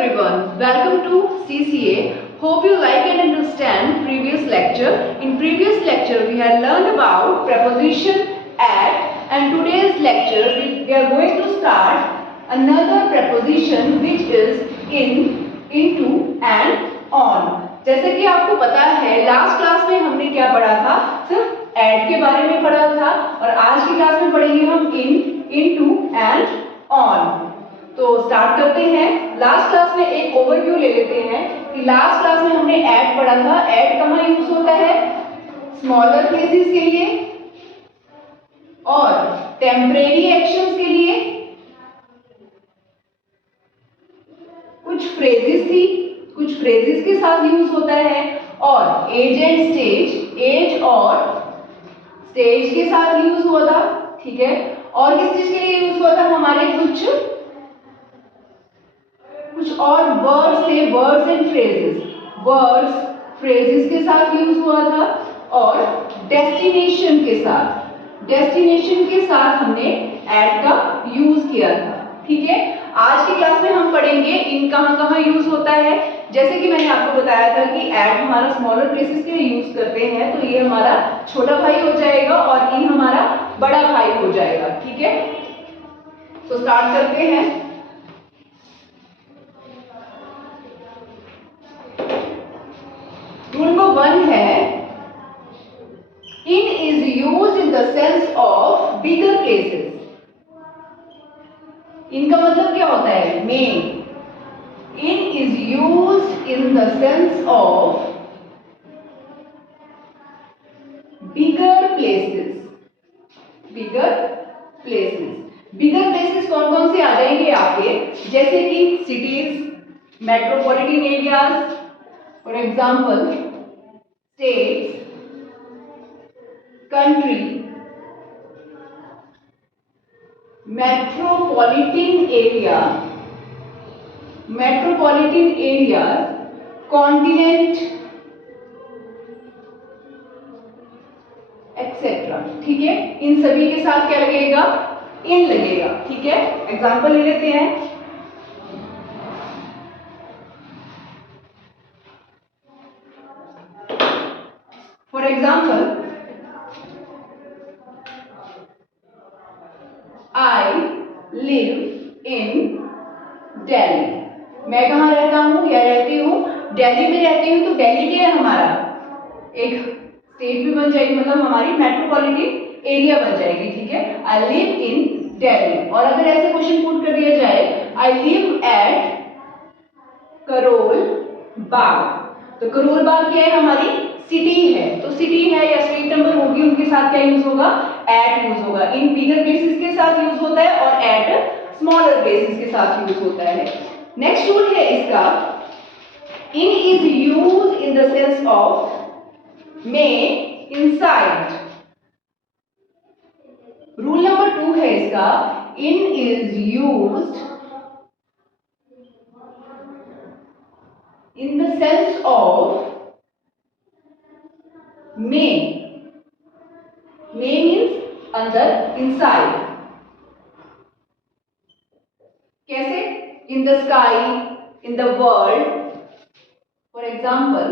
everyone, welcome to CCA. Hope you like and understand previous lecture. In previous lecture we have learned about preposition at, and today's lecture we are going to start another preposition which is in, into and on. जैसे कि आपको पता है last class में हमने क्या पढ़ा था, सिर्फ एट के बारे में पढ़ा था और आज की क्लास में पढ़ेंगे हम इन, इनटू एंड ऑन। तो स्टार्ट करते हैं। लास्ट क्लास में एक ओवरव्यू ले लेते हैं कि लास्ट क्लास में हमने ऐट पढ़ा था। ऐट कहाँ यूज होता है? स्मॉलर प्लेसेस के लिए और टेम्परेरी एक्शंस के लिए। कुछ फ्रेजेस थी, कुछ फ्रेजेस के साथ यूज होता है और एज एंड स्टेज, एज और स्टेज के साथ यूज हुआ था। ठीक है, और किस चीज के लिए यूज हुआ था? हमारे कुछ और वर्ड्स थे, words and phrases, words phrases के साथ यूज हुआ था और डेस्टिनेशन के साथ हमने ऐट का यूज किया था। ठीक है, आज की क्लास में हम पढ़ेंगे इन कहाँ यूज होता है। जैसे कि मैंने आपको बताया था कि ऐट हमारा स्मॉलर प्लेसेस के लिए यूज करते हैं, तो ये हमारा छोटा भाई हो जाएगा और इन हमारा बड़ा भाई हो जाएगा। ठीक है, तो स्टार्ट करते हैं। रूल नंबर 1 है in is used in the sense of bigger places. इनका मतलब क्या होता है? में। In is used in the sense of bigger places. Bigger places, bigger places कौन कौन से आ जाएंगे आपके? जैसे कि cities, metropolitan areas, for example states, country, metropolitan areas, continent, etc. ठीक है, इन सभी के साथ क्या लगेगा? इन लगेगा। ठीक है, एग्जाम्पल ले लेते हैं। For example I live in Delhi. मैं कहाँ रहता हूँ या रहती हूँ? दिल्ली में रहती हूँ। तो दिल्ली क्या है? हमारा एक स्टेट भी बन जाएगी, मतलब हमारी मेट्रोपॉलिटन एरिया बन जाएगी। ठीक है, आई लिव इन दिल्ली। और अगर ऐसे क्वेश्चन पुट कर दिया जाए I live at Karol Bagh, तो करोल बाग क्या है? हमारी सिटी है। तो सिटी है या स्ट्रीट नंबर होगी, उनके साथ क्या यूज होगा? एट यूज होगा। इन बिगर प्लेसेस के साथ यूज होता है और एट स्मॉलर प्लेसेस के साथ यूज होता है। नेक्स्ट रूल है इसका, in is use in the sense of में, इनसाइड। रूल नंबर 2 है इसका, in is used in the sense of में। में means अंदर, inside। कैसे? in the sky, in the world, for example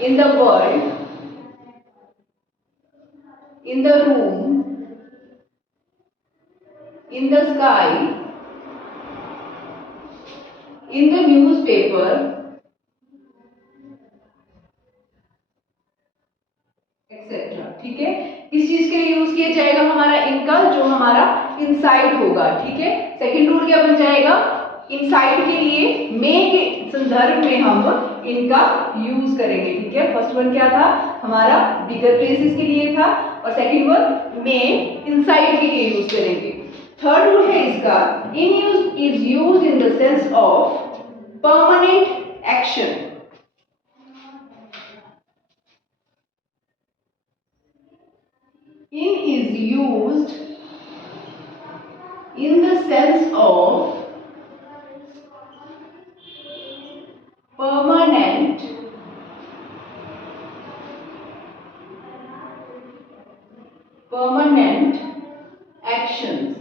in the world, in the room, in the sky, in the newspaper, etcetera. ठीक है, किस चीज के लिए यूज किया जाएगा हमारा इनका? जो हमारा इनसाइड होगा। ठीक है, सेकंड रूल क्या बन जाएगा? इनसाइड के लिए में के संदर्भ में हम इनका यूज करेंगे। ठीक है, फर्स्ट वन क्या था? हमारा बिगर प्लेसेस के लिए था और सेकंड वन में इनसाइड के लिए यूज करेंगे। थर्ड रूल है इसका, in use is use in the sense of permanent action. In is used in the sense of permanent actions।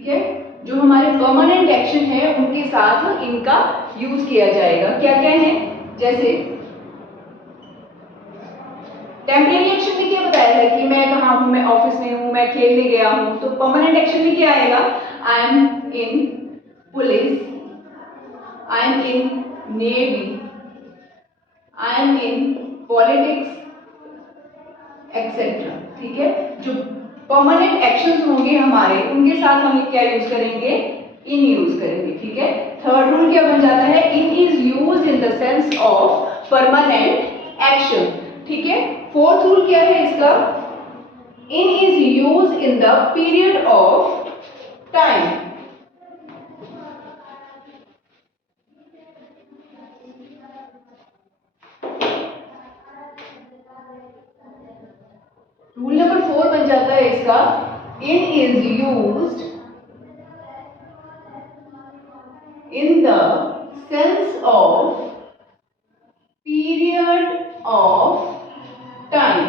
ठीक है। जो हमारे परमानेंट एक्शन है उनके साथ इनका यूज किया जाएगा। क्या क्या है, जैसे टेम्परेरी एक्शन में क्या बताया है कि मैं कहाँ हूं, मैं ऑफिस में हूं, मैं खेलने गया हूं, तो परमानेंट एक्शन में क्या आएगा, I am in police, I am in navy, I am in politics etcetera. ठीक है, जो परमानेंट एक्शंस होंगे हमारे उनके साथ हम क्या यूज करेंगे, इन यूज करेंगे। ठीक है, थर्ड रूल क्या बन जाता है, in is use in the sense of permanent action. ठीक है, फोर्थ रूल क्या है इसका, in is use in the period of time. Rule number 4 बन जाता है इसका, in is used in the sense of period of time।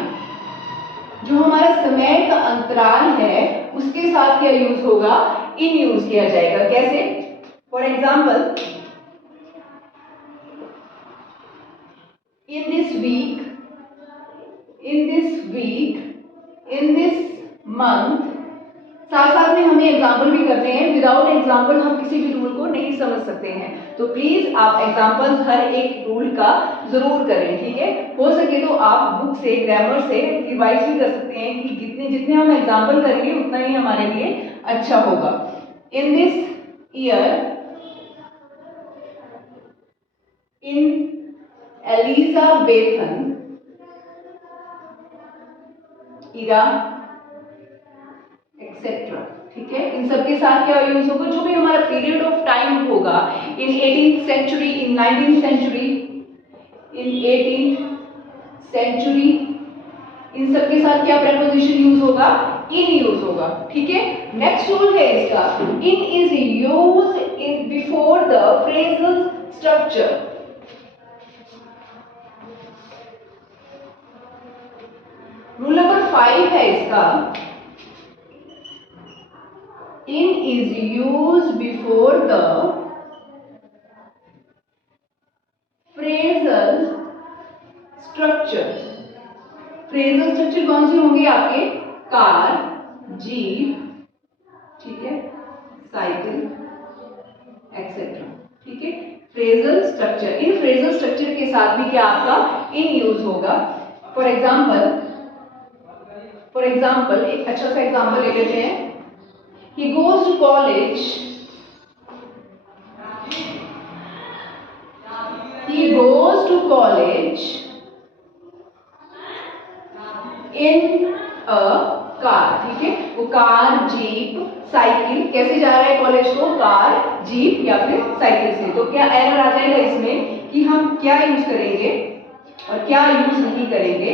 जो हमारा समय का अंतराल है उसके साथ क्या यूज होगा, इन यूज किया जाएगा। कैसे, for example, in this week, in this week, in this month। साथ साथ में हमें एग्जाम्पल भी करते हैं, विदाउट एग्जाम्पल हम किसी भी रूल को नहीं समझ सकते हैं। तो प्लीज आप एग्जाम्पल्स हर एक रूल का जरूर करें। ठीक है, हो सके तो आप बुक से, ग्रामर से रिवाइज भी कर सकते हैं कि जितने जितने हम एग्जाम्पल करेंगे उतना ही हमारे लिए अच्छा होगा। In this year, in Elizabethan era etcetera. ठीक है, इन सबके साथ क्या यूज होगा, जो भी हमारा पीरियड ऑफ टाइम होगा, इन 18th सेंचुरी, इन 19th सेंचुरी, इन 18th सेंचुरी, इन सबके साथ क्या प्रेपोजिशन यूज होगा, इन यूज होगा। ठीक है, नेक्स्ट रूल है इसका, in is use in before the phrasal structure. Rule number 5 है इसका, in is used before the phrasal structure। phrasal structure कौन सी होंगी आपके, कार, जीप, ठीक है, साइकिल एक्सेट्रा। ठीक है, phrasal structure, इन phrasal structure के साथ भी क्या आपका इन यूज होगा। फॉर एग्जाम्पल एक अच्छा सा एग्जाम्पल ले लेते हैं, he goes to college, he goes to college in a car। ठीक है, वो कार, जीप, साइकिल, कैसे जा रहा है कॉलेज को, कार, जीप या फिर साइकिल से। तो क्या एरर आ जाएगा इसमें कि हम क्या यूज करेंगे और क्या यूज नहीं करेंगे,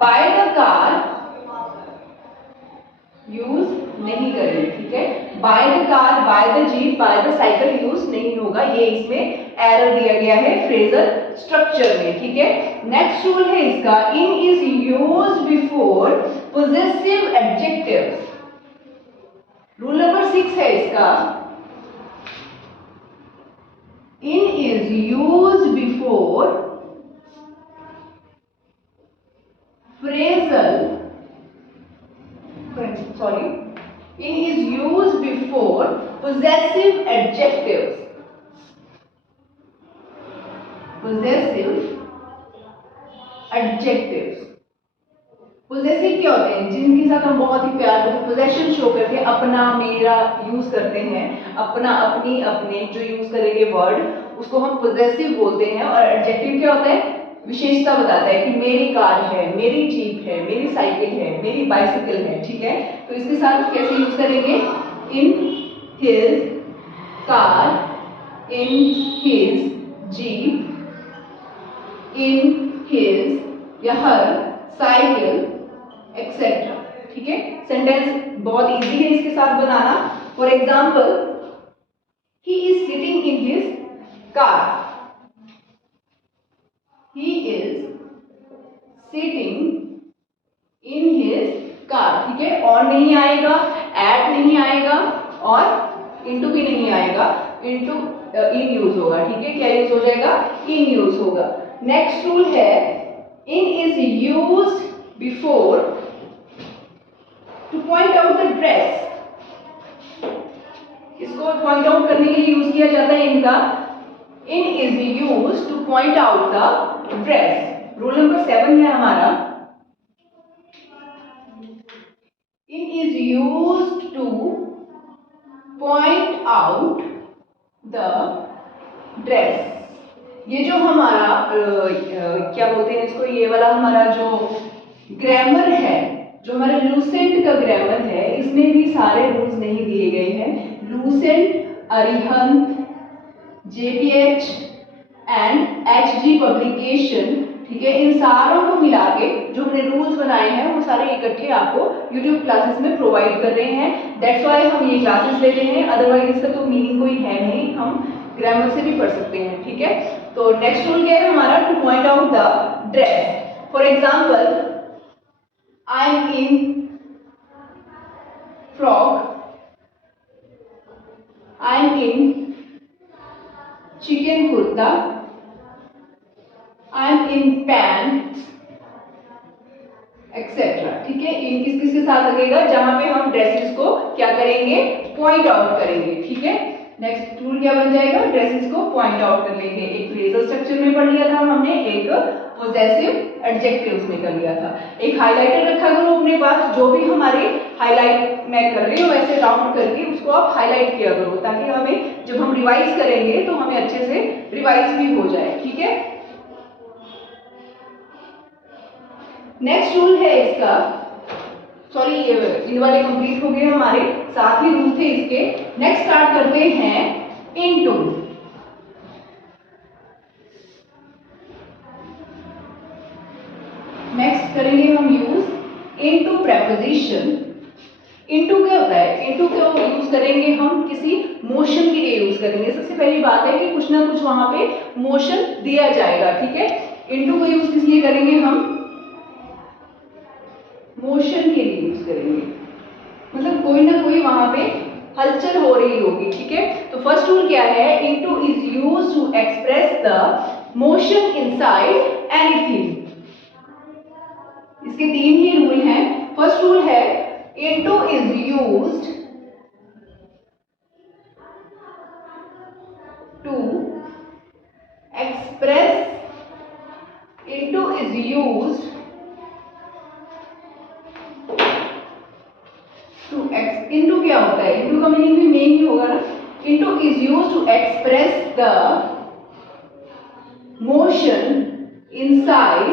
बाय द कार यूज नहीं करेंगे। ठीक है, by the car, by the jeep, by the cycle use नहीं होगा, ये इसमें एरर दिया गया है फ्रेजल स्ट्रक्चर में। ठीक है, नेक्स्ट रूल है इसका, in is use before possessive adjectives. Rule number 6 है इसका, in is use before phrasal in is used before possessive adjectives। possessive adjectives, possessive क्या होते हैं, जिनके साथ हम बहुत ही प्यार करते, possession शो करके अपना, मेरा यूज करते हैं, अपना, अपनी, अपने, जो यूज करेंगे वर्ड उसको हम possessive बोलते हैं। और adjective क्या होता है, विशेषता बताता है कि मेरी कार है, मेरी जीप है, मेरी साइकिल है, मेरी बाइसिकल है। ठीक है, तो इसके साथ कैसे यूज करेंगे, इन his car, in his jeep, in his या हर साइकिल एक्सेट्रा। ठीक है, सेंटेंस बहुत इजी है इसके साथ बनाना। For example, he is sitting in his car, he is sitting in his car। ठीक है, और नहीं आएगा, एट नहीं आएगा और इनटू भी नहीं आएगा, इनटू इन यूज होगा, ठीक है। क्या यूज हो जाएगा? इन यूज होगा। नेक्स्ट रूल है in is used before to point out the dress. इसको पॉइंट आउट करने के लिए यूज किया जाता है इनका। In is used to point out the dress. Rule number 7 है हमारा, in is used to point out the dress. ये जो हमारा क्या बोलते हैं इसको, ये वाला हमारा जो ग्रामर है, जो हमारा लूसेंट का ग्रामर है, इसमें भी सारे रूल्स नहीं दिए गए हैं। Lucent, Arihant, JPH and HG publication, ठीक है, इन सारों को मिला के जो हमने रूल्स बनाए हैं वो सारे इकट्ठे आपको YouTube क्लासेस में प्रोवाइड कर रहे हैं। दैट्स व्हाई हम ये क्लासेस ले रहे हैं, अदरवाइज इसका तो मीनिंग कोई है नहीं, हम ग्रामर से भी पढ़ सकते हैं, ठीक है। तो नेक्स्ट रूल क्या है हमारा? To point out the dress. For example, I am in frock, I am in chicken kurta, I am in pants, etc. ठीक है, इन किस किस के साथ लगेगा? जहां पे हम ड्रेसेस को क्या करेंगे? पॉइंट आउट करेंगे, ठीक है। नेक्स्ट रूल क्या बन जाएगा? ड्रेसेस को पॉइंट आउट कर लेंगे। एक फ्रेजल स्ट्रक्चर में पढ़ लिया था हमने, एक पोजेसिव एडजेक्टिव्स में कर लिया था। एक हाइलाइटर रखा करो अपने पास, जो भी हमारे हाईलाइट मैं कर रही हूँ वैसे राउंड करके उसको आप हाईलाइट किया करो, ताकि हमें जब हम रिवाइज करेंगे तो हमें अच्छे से रिवाइज भी हो जाए, ठीक है। नेक्स्ट रूल है इसका, सॉरी ये इन वाले कंप्लीट हो गए हमारे, साथ ही रूल थे इसके। नेक्स्ट स्टार्ट करते हैं इनटू। नेक्स्ट करेंगे हम यूज इनटू प्रेपोजिशन। इनटू क्या होता है? इनटू क्यों यूज करेंगे हम? किसी मोशन के लिए यूज करेंगे। सबसे पहली बात है कि कुछ ना कुछ वहां पे मोशन दिया जाएगा, ठीक है। इनटू को यूज किस लिए करेंगे हम? मोशन के लिए यूज करेंगे, मतलब कोई ना कोई वहां पे हलचल हो रही होगी, ठीक है। तो फर्स्ट रूल क्या है? Into is used to express the motion inside anything. इसके 3 ही रूल हैं। फर्स्ट रूल है into is used to express, into is used into क्या होता है? इनटू का मीनिंग भी मेन ही होगा ना। Into is used to express the motion inside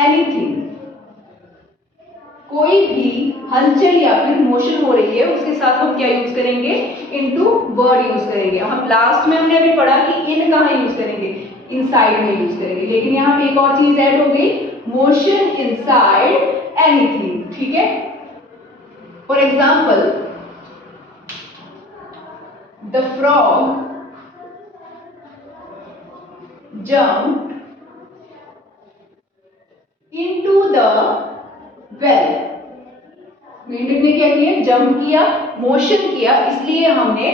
anything. कोई भी हलचल या फिर मोशन हो रही है उसके साथ हम क्या यूज करेंगे? इनटू वर्ड यूज करेंगे। हम लास्ट में हमने अभी पढ़ा कि इन कहाँ यूज करेंगे? इनसाइड में यूज करेंगे, लेकिन यहाँ पे एक और चीज ऐड हो गई, मोशन इनसाइड एनीथिंग, ठीक है। For example, the frog jumped into the well। मेंढक ने क्या किया? जंप किया, मोशन किया, इसलिए हमने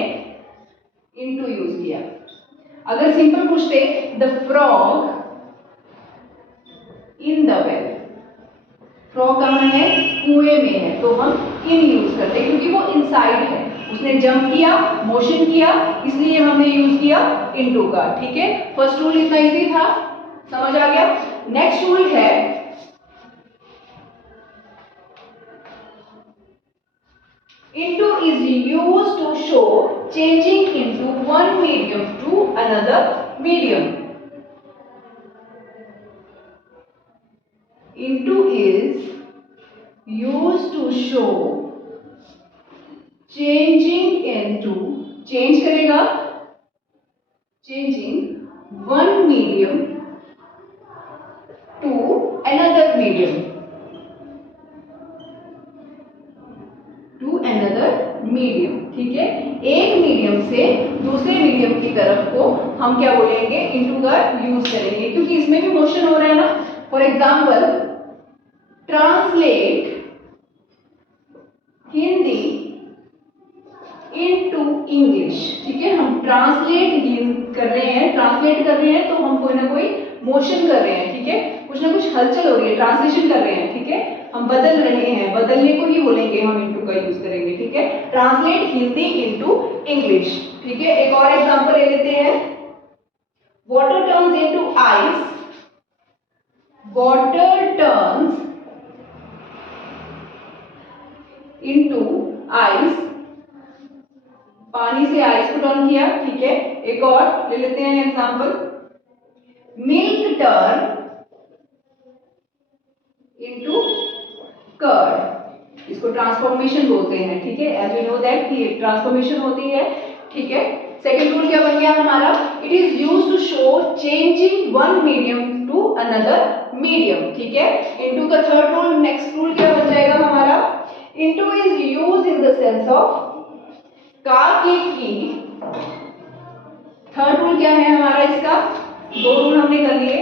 into यूज किया। अगर सिंपल पूछते the frog in the well, frog कहाँ है? कुएं में है, तो हम इन यूज करते हैं क्योंकि वो इनसाइड है। उसने जंप किया, मोशन किया, इसलिए हमने यूज किया इनटू का, ठीक है। फर्स्ट रूल इतना इजी था, समझ आ गया। नेक्स्ट रूल है into is used to show changing into one medium to another medium. Into is used to show changing into, change करेगा, changing one medium to another medium, to another medium, ठीक है। एक medium से दूसरे medium की तरफ को हम क्या बोलेंगे? इनटू का यूज करेंगे, क्योंकि इसमें भी मोशन हो रहा है ना। For example, translate Hindi English. ठीक है, हम ट्रांसलेट कर रहे हैं तो हम कोई ना कोई मोशन कर रहे हैं। ठीक है, कुछ ना कुछ हलचल हो रही है, ट्रांसलेशन कर रहे हैं। ठीक है, हम बदल रहे हैं, बदलने को ही बोलेंगे हम, इनटू का यूज करेंगे। ठीक है, ट्रांसलेट हिंदी इनटू इंग्लिश। ठीक है, एक और एग्जांपल ले लेते हैं। Water turns into ice, water turns into ice, पानी से आइस को टर्न किया। ठीक है, एक और ले लेते हैं example. Milk turn into curd, इसको ट्रांसफॉर्मेशन बोलते हैं। ठीक है, एज वी नो दैट कि ट्रांसफॉर्मेशन होती है। ठीक है, सेकंड रूल क्या बन गया हमारा? It is used to show changing one medium to another medium. ठीक है, इनटू का थर्ड रूल, नेक्स्ट रूल क्या बन जाएगा हमारा? Into is used in the sense of का के की। थर्ड रूल क्या है हमारा इसका? दो रूल हमने कर लिए,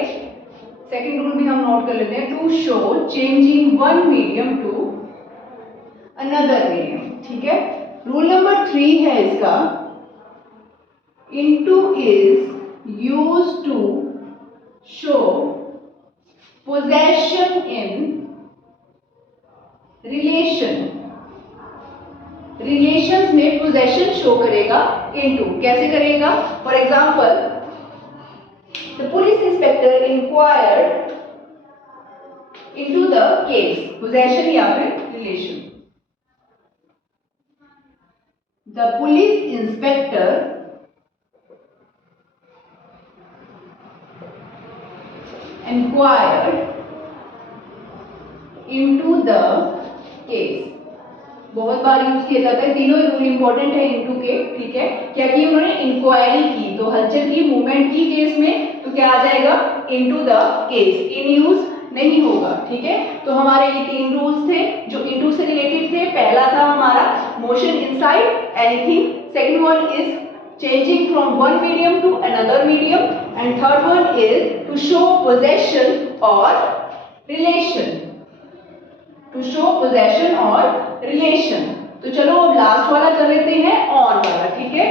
सेकेंड रूल भी हम नोट कर लेते हैं। To show changing one medium to another medium. ठीक है, रूल नंबर 3 है इसका, into is used to show possession in relation. Relations में पोजेशन शो करेगा इनटू, कैसे करेगा? For example, the police inspector inquired into the case, possession या फिर relation। the police inspector inquired into the case, बहुत बार use किया जाता है, तीनों रूल इंपॉर्टेंट है इनटू के। ठीक है, क्या की उन्होंने? इंक्वायरी की, तो हलचल की, मूवमेंट की केस में, तो क्या आ जाएगा? Into the case, in use नहीं होगा। ठीक है, तो हमारे ये तीन रूल्स थे जो इनटू से रिलेटेड थे। पहला था हमारा motion inside anything, second one is changing from one medium to another medium, and third one is to show possession or relation, to show possession or relation। तो चलो अब लास्ट वाला कर लेते हैं, ऑन वाला। ठीक है,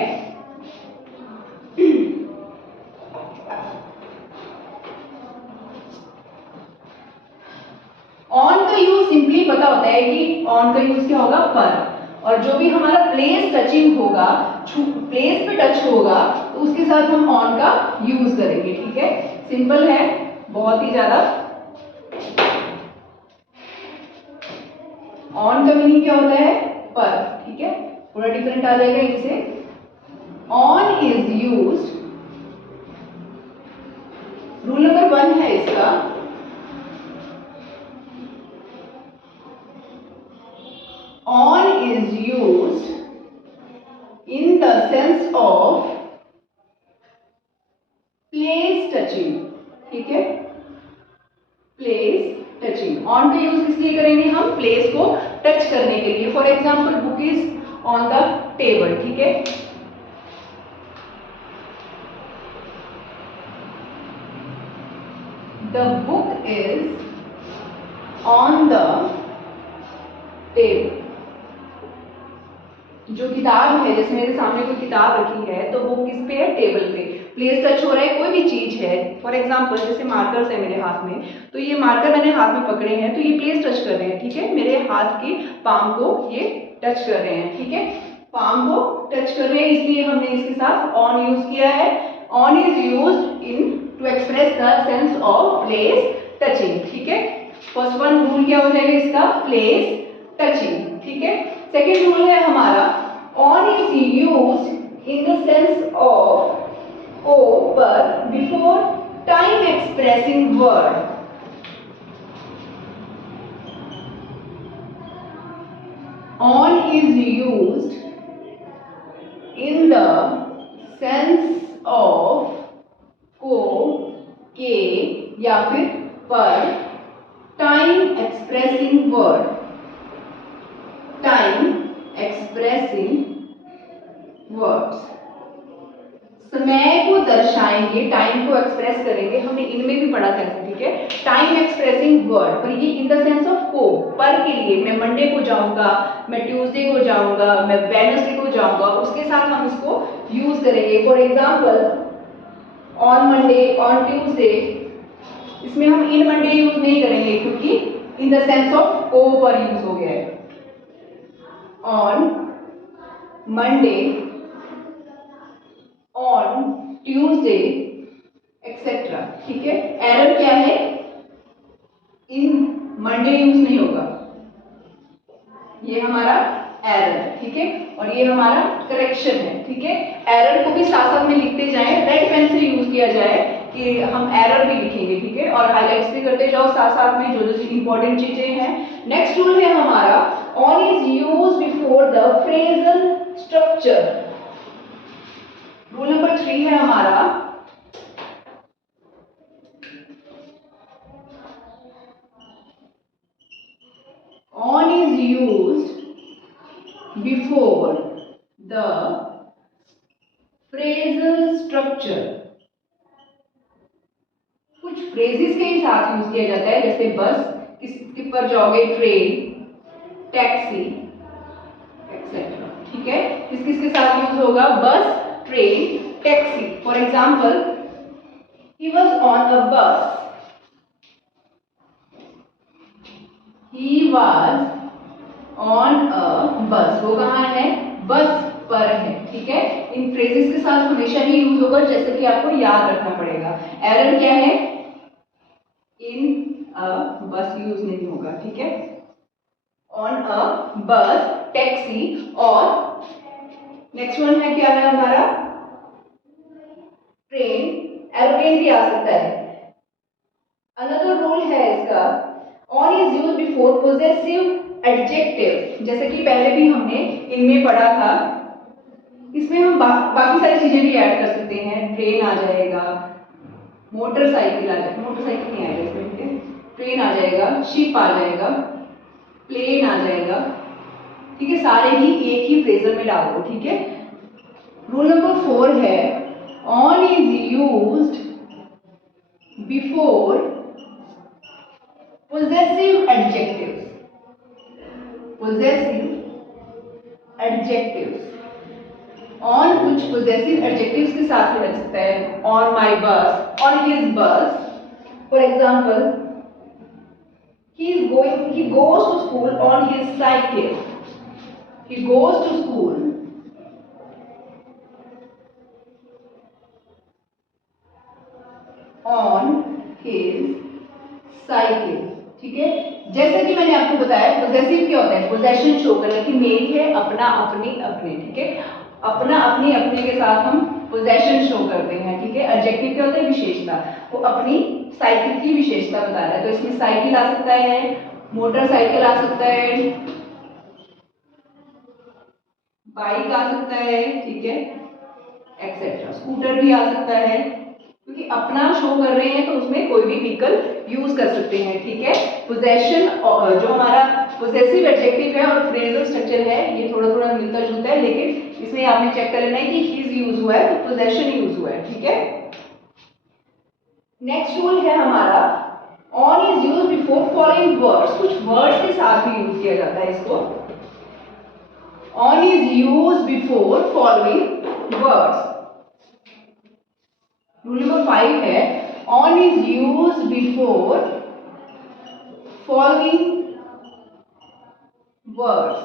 ऑन का यूज सिंपली पता होता है कि ऑन का यूज क्या होगा? पर, और जो भी हमारा प्लेस टचिंग होगा, प्लेस पे टच होगा, तो उसके साथ हम ऑन का यूज करेंगे। ठीक है, सिंपल है, बहुत ही ज्यादा। ऑन का मीनिंग क्या होता है? पर। ठीक है, थोड़ा डिफरेंट आ जाएगा इनसे। On is used, rule number 1 है इसका, on is used in the sense of place touching। ठीक है, place touching, on का यूज किस लिए करेंगे हम? प्लेस को टच करने के लिए। For example, book is on the table. ठीक है, the book is on the table। जो किताब है, जैसे मेरे सामने कोई किताब रखी है, तो वो किस पे है? टेबल पे। प्लेस टच हो रहा है, कोई भी चीज है। फॉर एग्जांपल, जैसे मार्कर्स है मेरे हाथ में, तो ये मार्कर मैंने हाथ में पकड़े हैं, तो ये प्लेस टच कर रहे हैं। ठीक है, मेरे हाथ के पाम को ये टच कर रहे हैं। ठीक है, पाम को टच कर रहे हैं, इसलिए हमने इसके साथ ऑन यूज किया है। On is used in to express the sense of place touching. ठीक है, फर्स्ट वन रूल क्या हो जाएगा इसका? Place touching. ठीक है, सेकेंड रूल है हमारा, on is used in the sense of ओ पर before time expressing word. On is used in the sense of को, के या फिर पर time expressing word, time expressing words, समय को दर्शाएंगे, टाइम को एक्सप्रेस करेंगे, हमने इनमें भी पढ़ा था ऐसे, ठीक है। टाइम एक्सप्रेसिंग वर्ड, पर ये इन द सेंस ऑफ को, पर के लिए मैं मंडे को जाऊंगा, मैं ट्यूसडे को जाऊंगा, मैं वेडनेसडे को जाऊंगा, उसके साथ हम इसको यूज करेंगे। For example on Monday, on Tuesday, इसमें हम इन मंडे यूज नहीं करेंगे क्योंकि इन द सेंस ऑफ को पर यूज हो गया है। On Monday, on Tuesday etcetera, ठीक है। एरर क्या है, इन मंडे यूज नहीं होगा, ये हमारा एरर है, ठीक है। और ये हमारा करेक्शन है, ठीक है। एरर को भी साथ साथ में लिखते जाएं, रेड पेन से यूज किया जाए कि हम एरर भी लिखेंगे, ठीक है, और हाईलाइट्स भी करते जाओ साथ साथ में जो जो इंपॉर्टेंट चीजें हैं। नेक्स्ट रूल है हमारा, on is use before the phrasal structure. Rule number 3 है हमारा, on is used before the phrasal structure. कुछ फ्रेजेस के ही साथ यूज किया जाता है, जैसे बस, किस पर जाओगे, ट्रेन, टैक्सी एक्सेट्रा, ठीक है। किस किस के साथ यूज होगा, बस, train, taxi. For example, he was on a bus, he was on a bus, वो कहाँ है, बस पर है, ठीक है। इन फ्रेजेस के साथ हमेशा ही यूज होगा, जैसे कि आपको याद रखना पड़ेगा। एरर क्या है, इन अ बस यूज नहीं होगा, ठीक है। ऑन अ बस, टैक्सी, और नेक्स्ट वन है क्या है हमारा, ट्रेन, एरोप्लेन भी आ सकता है। अनदर रूल है इसका, on is use before possessive adjective, जैसे कि पहले भी हमने इनमें पढ़ा था। इसमें हम बाकी सारी चीजें भी ऐड कर सकते हैं, ट्रेन आ जाएगा, मोटरसाइकिल आ जाएगा, मोटरसाइकिल नहीं आएगा इसमें, ठीक है, ट्रेन आ जाएगा, शिप आ जाएगा, प्लेन आ जाएगा, ठीक है। सारे ही एक ही फ्रेजर में डाल दो, ठीक है। रूल नंबर 4 है, on is used before possessive adjectives, possessive adjectives, on कुछ possessive adjectives के साथ में लग सकता है, on my bus, on his bus. For example, he goes to school on his cycle, he goes to school on his cycle, ठीक है। जैसे कि मैंने आपको बताया, पोजेसिव क्या होता है, पोजेशन शो करना कि मेरी है, अपना, अपनी, अपने, ठीक है। अपना, अपनी, अपने के साथ हम पोजेशन शो करते हैं, ठीक है। एडजेक्टिव क्या होता है, विशेषता, वो अपनी साइकिल की विशेषता बता रहा है, तो इसमें साइकिल आ सकता है, मोटरसाइकिल आ सकता है, बाइक आ सकता है, ठीक है, एक्सेट्रा, स्कूटर भी आ सकता है, क्योंकि अपना शो कर रहे हैं तो उसमें कोई भी व्हीकल यूज कर सकते हैं, ठीक है। पोजेशन, जो हमारा पोजेसिव एडजेक्टिव है और फ्रेजल स्ट्रक्चर है, ये थोड़ा थोड़ा मिलता जुलता है, लेकिन इसमें आपने चेक कर लेना है कि हिज यूज हुआ है तो पोजेशन यूज हुआ है, ठीक है। नेक्स्ट रूल है हमारा, on is use before following words, कुछ वर्ड्स के साथ भी यूज किया जाता है इसको। On is use before following words. Rule number 5 है, on is use before following words.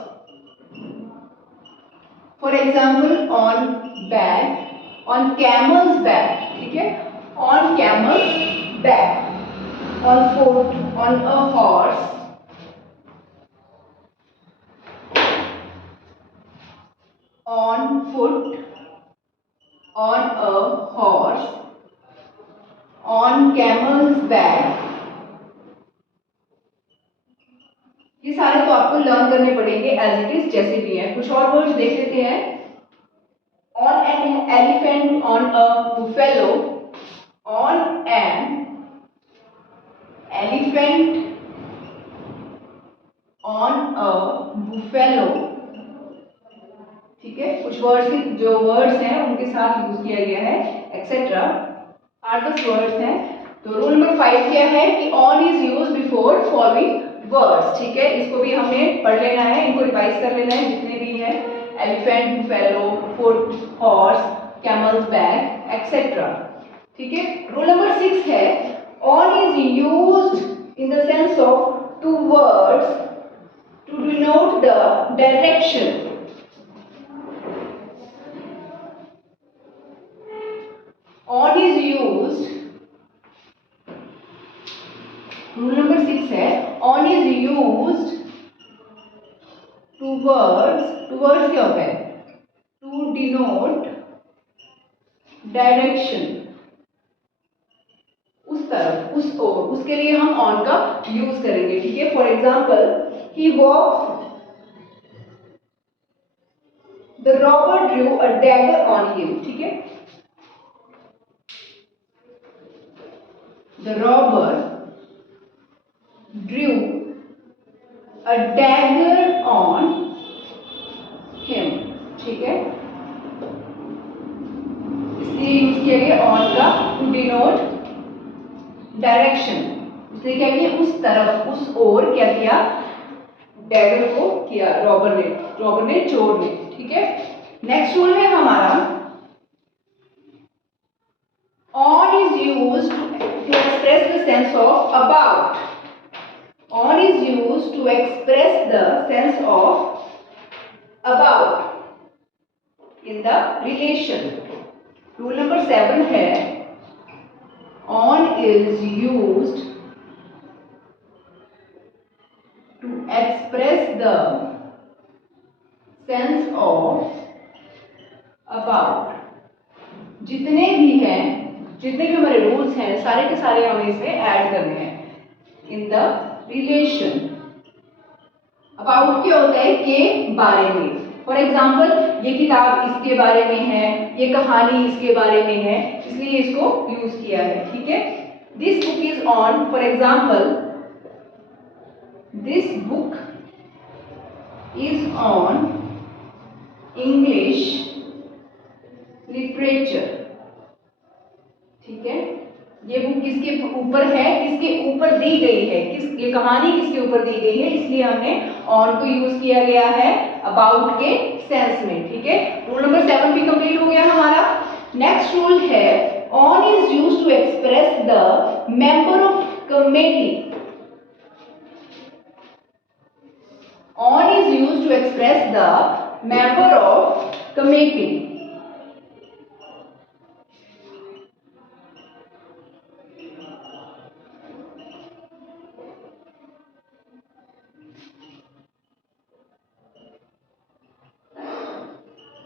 For example, on back, on camel's back, ठीक है, on camel's back, on foot, on a horse, on foot, on a horse, on camel's back. ये सारे तो आपको learn करने पड़ेंगे as it is, जैसे भी है। कुछ और वर्ड्स देख लेते हैं, on an elephant, on a buffalo, on an elephant, on a buffalo, ठीक है। कुछ वर्ड्स, जो वर्ड्स हैं उनके साथ यूज किया गया है एक्सेट्रा आर द वर्ड्स हैं। तो रूल नंबर 5 क्या है कि on is use before following words, ठीक है, इसको भी हमने पढ़ लेना है, इनको रिवाइज कर लेना है जितने भी हैं, elephant, buffalo, foot, horse, camel's back etcetera, ठीक है। रूल नंबर 6 है on is used in the sense of towards to denote the direction. On is used, rule number 6 है on is used to words क्या होता है, to denote direction, उस तरफ, उस ओर, उसके लिए हम on का यूज करेंगे, ठीक है। For example he walks, the robber drew a dagger on him, ठीक है, the robber drew a dagger on him, ठीक है, इसलिए यूज किया गया on का to denote direction, इसलिए क्या किया, उस तरफ, उस ओर क्या किया, डैगर को किया रॉबर ने चोर ने, ठीक है। नेक्स्ट रूल है हमारा on is used to express the sense of about, on is used to express the sense of about in the relation. Rule number 7 है on is used to express the sense of about। जितने भी हैं, जितने भी हमारे rules हैं, सारे के सारे हमें इसमें ऐड करने हैं इन द रिलेशन। अबाउट क्या होता है, के बारे में। फॉर एग्जाम्पल ये किताब इसके बारे में है, ये कहानी इसके बारे में है, इसलिए इसको यूज किया है, ठीक है। This book is on, for example this book is on English literature, ठीक है। ये बुक किसके ऊपर है, किसके ऊपर दी गई है, ये कहानी किसके ऊपर दी गई है, इसलिए हमने on को यूज किया गया है about के सेंस में, ठीक है। रूल नंबर 7 भी कंप्लीट हो गया हमारा। नेक्स्ट रूल है on is used to express the member of committee, on is used to express the member of committee,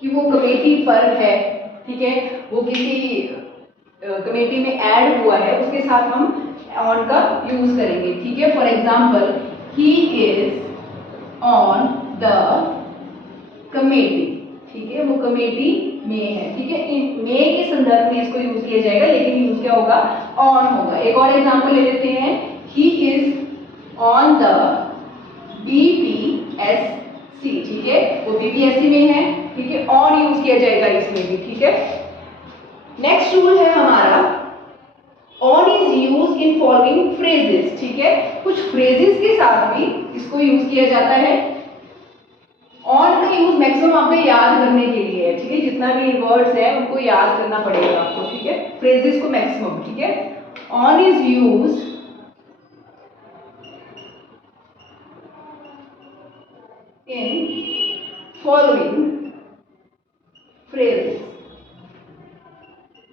कि वो कमेटी पर है, ठीक है, वो किसी कमेटी में ऐड हुआ है, उसके साथ हम ऑन का यूज करेंगे, ठीक है। For example he is on the committee, ठीक है, वो कमेटी में है, ठीक है। में के संदर्भ में इसको यूज किया जाएगा, लेकिन यूज क्या होगा, ऑन होगा। एक और एग्जाम्पल ले लेते हैं, he is on the BPSC, ठीक है, वो बीपीएससी में है, ठीक है, ऑन यूज किया जाएगा इसमें भी, ठीक है। नेक्स्ट रूल है हमारा on is use in following phrases, ठीक है, कुछ फ्रेजेस के साथ भी इसको यूज किया जाता है। ऑन का यूज मैक्सिमम आपको याद करने के लिए है, ठीक है, जितना भी वर्ड्स है उनको याद करना पड़ेगा आपको, ठीक है, फ्रेजेस को मैक्सिमम, ठीक है। On is use in following phrases,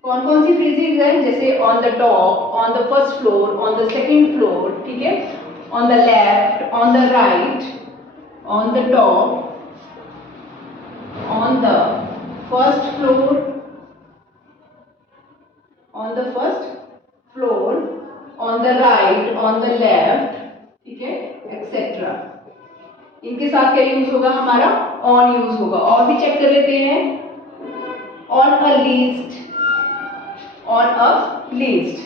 कौन कौन सी फ्रेजेस हैं, जैसे on the top, on the first floor, on the second floor, ठीक है, on the left, on the right, on the top, on the first floor, on the first floor, on the right, on the left, ठीक है, etcetera. इनके साथ क्या use होगा हमारा, on use होगा। और भी चेक कर लेते हैं, on a list, on a list,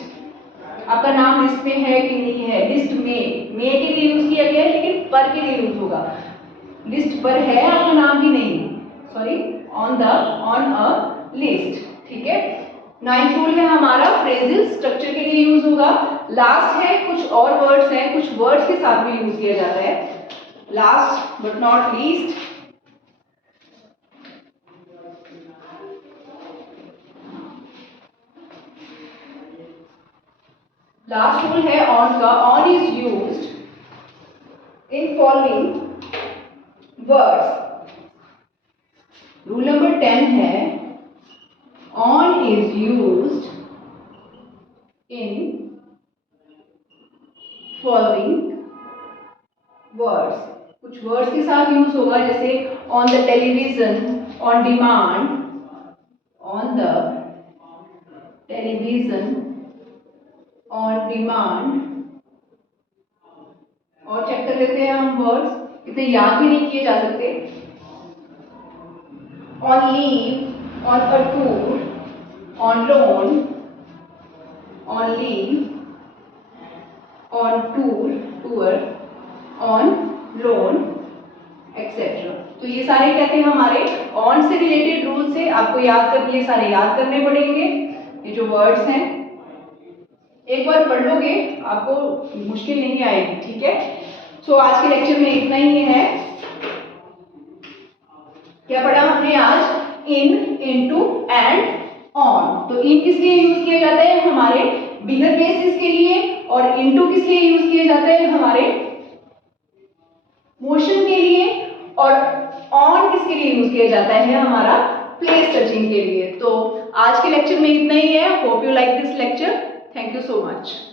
आपका नाम लिस्ट में है कि नहीं है, लिस्ट में के लिए यूज किया गया है, लेकिन पर के लिए यूज होगा, लिस्ट पर है आपका नाम भी नहीं, सॉरी, ऑन अ लिस्ट, ठीक है। 9th रूल है हमारा फ्रेजेस स्ट्रक्चर के लिए यूज होगा। लास्ट है कुछ और वर्ड्स हैं, कुछ वर्ड्स के साथ भी यूज किया जाता है। Last but not least, last rule है ऑन का। On is used in following words. Rule number 10 है on is used in following words. कुछ वर्ड्स के साथ यूज होगा, जैसे on the television, on demand, on the television, on demand. और check कर लेते हैं हम वर्ड्स, इतने याद भी नहीं किए जा सकते। On leave, on a tour, on loan, on leave, on tour, tour, on loan etcetera. तो ये सारे कहते हैं हमारे ऑन से रिलेटेड रूल्स है, आपको याद कर, ये सारे याद करने पड़ेंगे। ये जो वर्ड्स हैं एक बार पढ़ लोगे आपको मुश्किल नहीं आएगी, ठीक है। सो आज के लेक्चर में इतना ही है। क्या पढ़ा हमने आज? इन, इनटू एंड ऑन। तो इन किस लिए यूज किया जाता है? हमारे बिगर केसेस के लिए। और इनटू किस लिए यूज किया जाता है? हमारे मोशन के लिए। और ऑन किसके लिए यूज किया जाता है? हमारा प्लेस टचिंग के लिए। तो आज के लेक्चर में इतना ही है। Hope you like this lecture. Thank you so much.